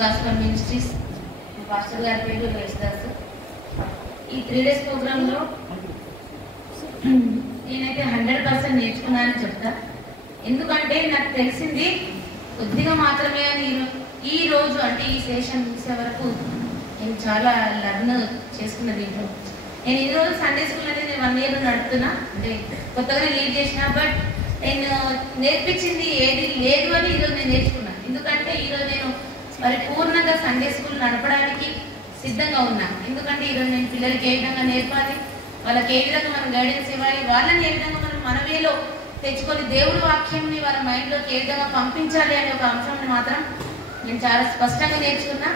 Gospel ministries pastor గారి పేరు వేస్తారు. ఈ 3 days ప్రోగ్రాంలో నేనైతే 100% నేర్చుకున్నానని చెప్తా. ఎందుకంటే నాకు తెలిసింది కొద్దిగా మాత్రమే అని ఈ రోజు అంటే ఈ సెషన్ ముగిసే వరకు నేను చాలా లర్న్ చేసుకున్న దీంట్లో. నేను ఈ రోజు సండే స్కూల్ అనేది 1 year నడుపుతున్నా, అంటే కొత్తగానే లీడ్ చేసిన. బట్ నేను నేర్పించింది ఏది లేదు అని ఈరోజు నేను నేర్చుకున్నాను. ఎందుకంటే ఈరోజు నేను మరి పూర్ణంగా సండే స్కూల్ నడపడానికి సిద్ధంగా ఉన్నా. ఎందుకంటే ఈరోజు నేను పిల్లలకి ఏ విధంగా నేర్పాలి, వాళ్ళకి ఏ విధంగా మనం గైడెన్స్ ఇవ్వాలి, వాళ్ళని ఏ విధంగా మనం మన వేలో తెచ్చుకొని దేవుడి వాక్యంని వాళ్ళ మైండ్లోకి ఏ విధంగా పంపించాలి అనే ఒక అంశాన్ని మాత్రం నేను చాలా స్పష్టంగా నేర్చుకున్నా.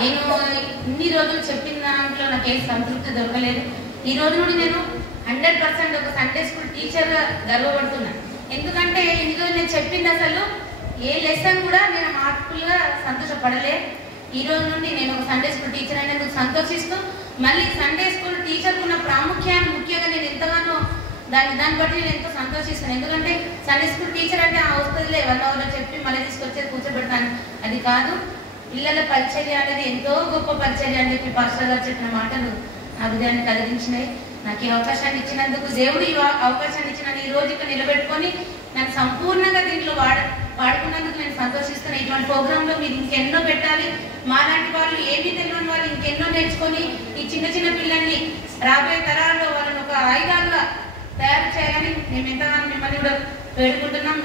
నేను ఇన్ని రోజులు చెప్పిన దాంట్లో నాకు ఏ సంతృప్తి దొరకలేదు. ఈ రోజు నుండి నేను 100% ఒక సండే స్కూల్ టీచర్గా గర్వపడుతున్నా. ఎందుకంటే ఇన్ని రోజులు నేను చెప్పింది అసలు ఏ లెసన్ కూడా నేను హార్ట్ఫుల్గా సంతోషపడలే. ఈ రోజు నుండి నేను ఒక సండే స్కూల్ టీచర్ అయినందుకు సంతోషిస్తూ, మళ్ళీ సండే స్కూల్ టీచర్కు ఉన్న ప్రాముఖ్యాన్ని ముఖ్యంగా నేను ఎంతగానో దాన్ని బట్టి నేను ఎంతో సంతోషిస్తాను. ఎందుకంటే సండే స్కూల్ టీచర్ అంటే వస్తుందిలే 1 hour చెప్పి మళ్ళీ తీసుకొచ్చేది కూర్చోబెడతాను, అది కాదు. పిల్లల పరిచర్య అనేది ఎంతో గొప్ప పరిచర్య అని చెప్పి పాస్టర్ గారు చెప్పిన మాటలు నా హృదయాన్ని కలిగించినాయి. నాకు ఈ అవకాశాన్ని ఇచ్చినందుకు, దేవుడు ఈ అవకాశాన్ని ఇచ్చిన ఈ రోజు ఇక్కడ నిలబెట్టుకొని నాకు సంపూర్ణంగా దీంట్లో వాడుకున్నందుకు నేను సంతోషిస్తున్నాను. ఇటువంటి ప్రోగ్రాంలో మీరు ఇంకెన్నో పెట్టాలి. మాలాంటి వాళ్ళు ఏమీ తెలియని వాళ్ళు ఇంకెన్నో నేర్చుకొని ఈ చిన్న చిన్న పిల్లల్ని రాబోయే తరాల్లో వాళ్ళని ఒక ఆయుధాలుగా తయారు చేయాలని మేము ఎంతగానో మిమ్మల్ని కూడా వేడుకుంటున్నాం.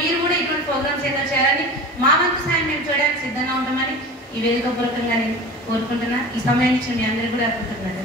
మీరు కూడా ఇటువంటి ప్రోగ్రామ్స్ ఏదో చేయాలని, మా వంతు సాయం మేము చేయడానికి సిద్ధంగా ఉంటామని ఈ వేదిక పూర్వకంగా నేను కోరుకుంటున్నా. ఈ సమయం నుంచి మీ అందరికీ కూడా అర్పుతున్నాను.